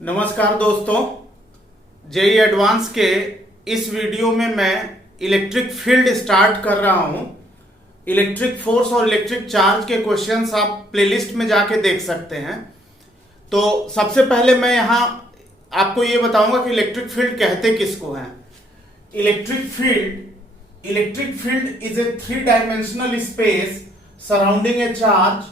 नमस्कार दोस्तों, JEE advance के इस वीडियो में मैं इलेक्ट्रिक फील्ड स्टार्ट कर रहा हूं। इलेक्ट्रिक फोर्स और इलेक्ट्रिक चार्ज के क्वेश्चंस आप प्लेलिस्ट में जाके देख सकते हैं। तो सबसे पहले मैं यहां आपको ये बताऊंगा कि इलेक्ट्रिक फील्ड कहते किसको हैं। Electric field is a 3 dimensional space surrounding A charge,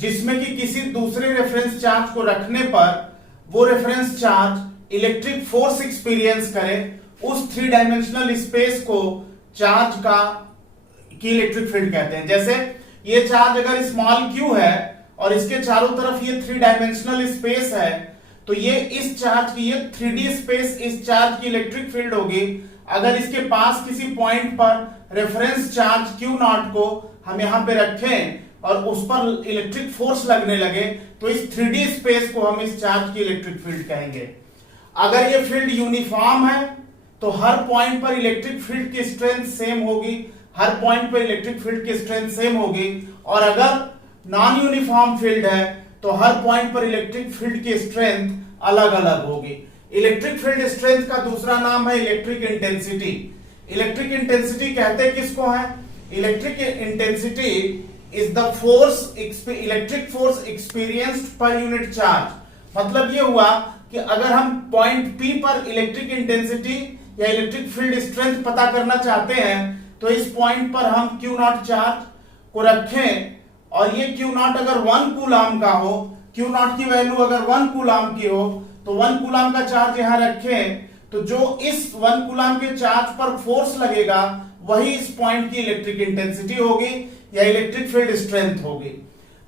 जिसमें कि किसी दूसरे रेफरेंस चार्ज को रखने पर वो reference charge electric force experience करे। उस 3 डायमेंशनल स्पेस को चार्ज की इलेक्ट्रिक फील्ड कहते हैं। जैसे ये चार्ज अगर स्मॉल क्यू है और इसके चारों तरफ ये 3 डायमेंशनल स्पेस है, तो ये इस चार्ज की ये 3D स्पेस इस चार्ज की इलेक्ट्रिक फील्ड होगी। अगर इसके पास किसी पॉइंट पर रेफरेंस चार्ज Q0 को हम यहां पे रखें और उस पर इलेक्ट्रिक फोर्स लगने लगे, तो इस 3D स्पेस को हम इस चार्ज की इलेक्ट्रिक फील्ड कहेंगे। अगर ये फील्ड यूनिफॉर्म है तो हर पॉइंट पर इलेक्ट्रिक फील्ड की स्ट्रेंथ सेम होगी, हर पॉइंट पर इलेक्ट्रिक फील्ड की स्ट्रेंथ सेम होगी। और अगर नॉन यूनिफॉर्म फील्ड है तो हर पॉइंट पर इलेक्ट्रिक फील्ड की स्ट्रेंथ अलग अलग होगी। इलेक्ट्रिक फील्ड स्ट्रेंथ का दूसरा नाम है इलेक्ट्रिक इंटेंसिटी। इलेक्ट्रिक इंटेंसिटी कहते किसको है? Electric intensity is the electric force experienced per unit charge। मतलब ये हुआ कि अगर हम पॉइंट P पर इलेक्ट्रिक इंटेंसिटी या इलेक्ट्रिक फील्ड स्ट्रेंथ पता करना चाहते हैं, तो इस पॉइंट पर हम Q0 चार्ज को रखें और ये Q0 अगर 1 कूलम का हो, Q0 की वैल्यू अगर 1 कूलम की हो, तो 1 कूलम का चार्ज यहां रखें, तो जो इस 1 कूलम के चार्ज पर फोर्स लगेगा वही इस पॉइंट की इलेक्ट्रिक इंटेंसिटी होगी या इलेक्ट्रिक फील्ड स्ट्रेंथ होगी।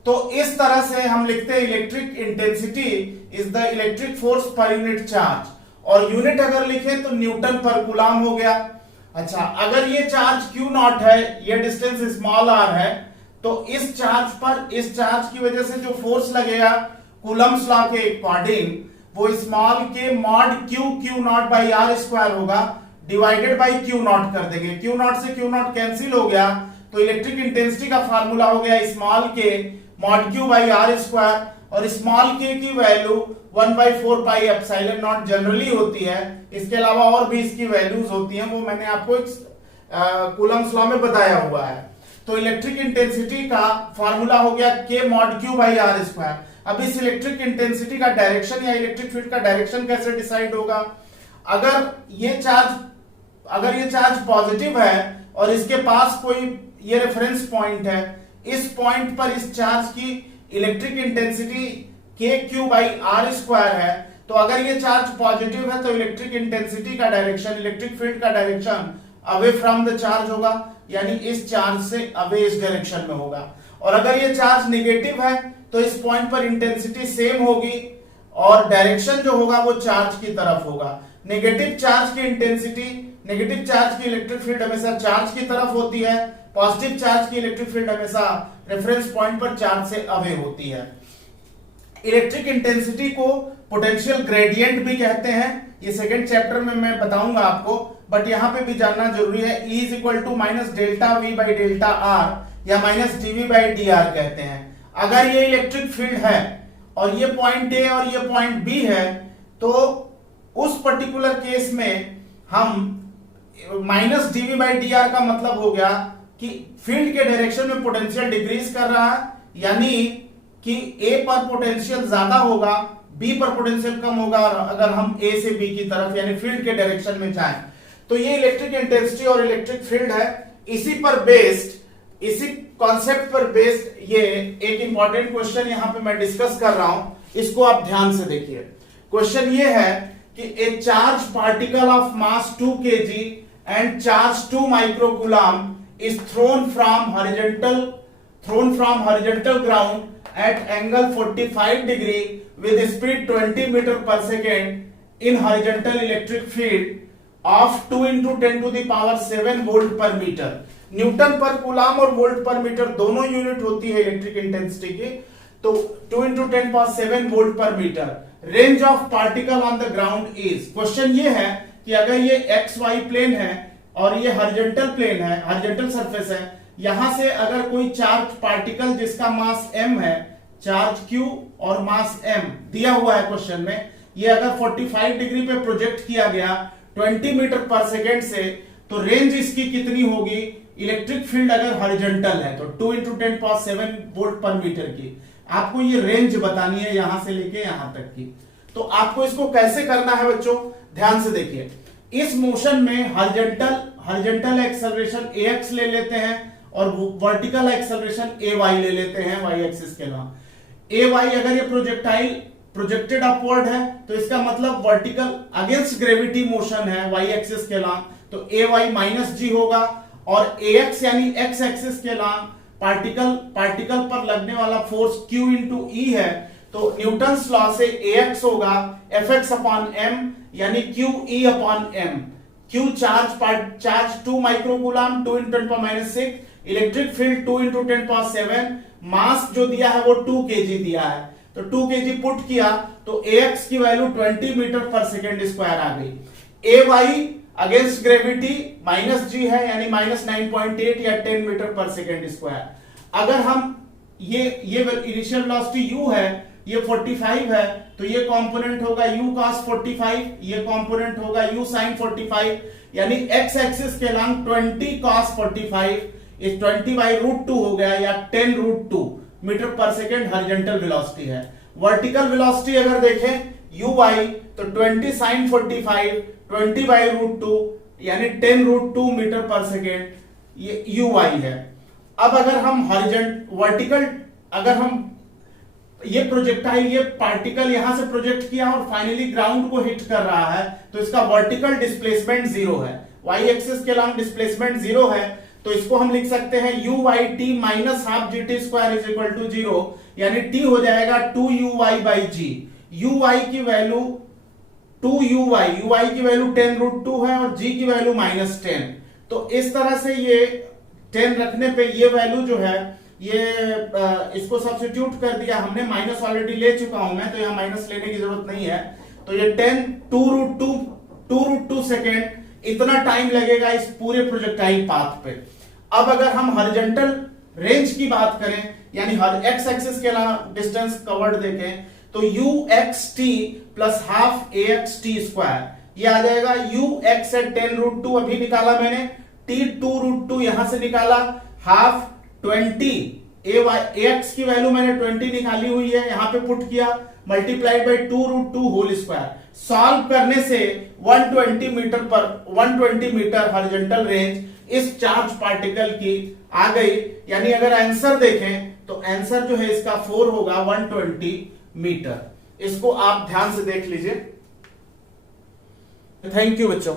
तो इस तरह से हम लिखते हैं electric intensity is the electric force per unit charge, और यूनिट अगर लिखें तो न्यूटन पर कूलम हो गया। अच्छा, अगर ये चार्ज Q0 है, ये डिस्टेंस स्मॉल r है, तो इस चार्ज पर इस चार्ज की वजह से जो फोर्स लगेगा कूलम्स लॉ के अकॉर्डिंग, वो स्मॉल के mod Q0 by r square होगा, डिवाइडेड बाई Q0 कर देंगे। Q0 से Q0 कैंसिल हो गया, तो इलेक्ट्रिक इंटेंसिटी का फार्मूला हो गया स्मॉल के mod Q by r square, और स्मॉल के की value 1/4 pi epsilon not generally होती है। इसके अलावा और भी इसकी वैल्यूज होती हैं, वो मैंने आपको कूलम्स लॉ में बताया हुआ है। तो इलेक्ट्रिक इंटेंसिटी का फार्मूला हो गया K mod Q by r square. अब इस इलेक्ट्रिक इंटेंसिटी का डायरेक्शन या इलेक्ट्रिक फील्ड का डायरेक्शन कैसे डिसाइड होगा? अगर ये चार्ज पॉजिटिव है और इसके पास कोई ये रेफरेंस पॉइंट है, इस पॉइंट पर इस चार्ज की electric intensity KQ by r square है, तो अगर ये चार्ज पॉजिटिव है तो इलेक्ट्रिक इंटेंसिटी का डायरेक्शन, इलेक्ट्रिक फील्ड का direction away from the charge होगा, यानी इस चार्ज से अवे इस डायरेक्शन में होगा। और अगर ये चार्ज नेगेटिव है तो इस पॉइंट पर इंटेंसिटी सेम होगी और डायरेक्शन जो होगा वो चार्ज की तरफ होगा। नेगेटिव चार्ज की इंटेंसिटी, नेगेटिव चार्ज की इलेक्ट्रिक फील्ड हमेशा चार्ज की तरफ होती है, पॉजिटिव चार्ज की इलेक्ट्रिक फील्ड हमेशा रेफरेंस पॉइंट पर चार्ज से अवे होती है। इलेक्ट्रिक इंटेंसिटी को पोटेंशियल ग्रेडियंट भी कहते हैं, ये सेकंड चैप्टर में मैं बताऊंगा आपको, बट यहां पे भी जानना जरूरी है। E is equal to minus delta V by delta R या minus DV by D R कहते हैं। अगर ये इलेक्ट्रिक फील्ड है और ये पॉइंट ए और ये पॉइंट बी है, तो उस पर्टिकुलर केस में हम minus DV by D R का मतलब हो गया कि फील्ड के डायरेक्शन में पोटेंशियल डिक्रीज कर रहा है, यानी कि ए पर पोटेंशियल ज्यादा होगा, बी पर पोटेंशियल कम होगा। और अगर हम ए से बी की तरफ यानी फील्ड के डायरेक्शन में जाएं, तो ये इलेक्ट्रिक इंटेंसिटी और इलेक्ट्रिक फील्ड है। इसी पर बेस्ड, इसी कॉन्सेप्ट पर बेस्ड ये एक इंपॉर्टेंट क्वेश्चन यहां पे मैं डिस्कस कर रहा हूं, इसको आप ध्यान से देखिए। क्वेश्चन ये है कि ए charge particle of mass 2 kg and charge 2 microcoulomb is thrown from horizontal ground at angle 45 degree with speed 20 meter per second in horizontal electric field of 2 into 10 to the power 7 volt per meter। Newton पर coulomb और volt per metre दोनों unit होती है electric intensity की, तो 2 into 10 power 7 volt per metre. Range of particle on the ground is, question ये है कि अगर ये XY प्लेन है और ये हॉरिजॉन्टल प्लेन है, हॉरिजॉन्टल सरफेस है, यहां से अगर कोई चार्ज पार्टिकल जिसका मास m है, चार्ज Q और मास m दिया हुआ है क्वेश्चन में, ये अगर 45 डिग्री पे प्रोजेक्ट किया गया 20 मीटर पर सेकेंड से, तो रेंज इसकी कितनी होगी? इलेक्ट्रिक फील्ड अगर हॉरिजॉन्टल है तो 2 × 10⁻7 वोल्ट पर मीटर की आपको ये रेंज बतानी है, यहां से लेके यहां तक की। तो आपको इसको कैसे करना है बच्चों, ध्यान से देखिए। इस मोशन में हॉरिजॉन्टल एक्सेलरेशन ax ले लेते हैं और वर्टिकल एक्सेलरेशन ay ले लेते हैं y एक्सिस के नाम। ay अगर ये प्रोजेक्टाइल प्रोजेक्टेड अपवर्ड है तो इसका मतलब वर्टिकल अगेंस्ट ग्रेविटी मोशन है y एक्सिस के नाम, तो ay - g होगा। और ax यानी x एक्सिस के नाम पार्टिकल पर लगने वाला फोर्स q × e है, तो न्यूटन्स लॉ से ax होगा Fx/m यानी QE/m। Q charge 2 microcoulomb 2 × 10⁻6, electric field 2 × 10⁻7, मास जो दिया है वो 2 kg दिया है, तो 2 kg पुट किया तो ax की वैल्यू 20 मीटर पर सेकेंड स्क्वायर आ गई। ay अगेंस्ट ग्रेविटी -g है यानी -9.8 या 10 मीटर पर सेकेंड स्क्वायर। अगर हम ये इनिशियल वेलोसिटी u है, ये 45 है, तो ये कंपोनेंट होगा u cos 45, ये कंपोनेंट होगा u sin 45, यानी x एक्सिस के लॉन्ग 20 cos 45 इस 20/√2 हो गया या 10√2 मीटर पर सेकेंड हॉरिजॉन्टल वेलोसिटी है। वर्टिकल वेलोसिटी अगर देखें uy तो 20 sin 45 20/√2 यानी 10√2 मीटर पर सेकेंड, ये uy है। अब अगर हम वर्टिकल अगर हम ये प्रोजेक्टाइल ये पार्टिकल यहां से प्रोजेक्ट किया और फाइनली ग्राउंड को हिट कर रहा है, तो इसका वर्टिकल डिस्प्लेसमेंट 0 है, y एक्सिस के लॉन्ग डिस्प्लेसमेंट 0 है, तो इसको हम लिख सकते हैं uyt -12 gt² 0 यानी t हो जाएगा 2uy/g। uy की वैल्यू 2uy की वैल्यू 10√2 है और g की वैल्यू -10। तो इस तरह से ये 10 रखने पे ये वैल्यू जो है ये इसको सब्स्टिट्यूट कर दिया हमने, माइनस ऑलरेडी ले चुका हूं मैं, तो यहां माइनस लेने की जरूरत नहीं है। तो ये 10 2√2 सेकेंड इतना टाइम लगेगा इस पूरे प्रोजेक्टाइल पाथ पे। अब अगर हम हॉरिजॉन्टल रेंज की बात करें यानी हर x एक्सिस के डिस्टेंस कवर्ड देखें तो uxt + ½ axt², ये आ जाएगा ux at 10√2 अभी निकाला मैंने, t 2√2 यहां से निकाला, ½ 20 ax की वैल्यू मैंने 20 निकाली हुई है, यहां पे पुट किया, multiplied by 2√2 whole square. Solve करने से 120 मीटर हॉरिजॉन्टल रेंज इस चार्ज पार्टिकल की आ गई। यानी अगर आंसर देखें तो आंसर जो है इसका 4 होगा 120 मीटर। इसको आप ध्यान से देख लीजिए। थैंक यू बच्चों।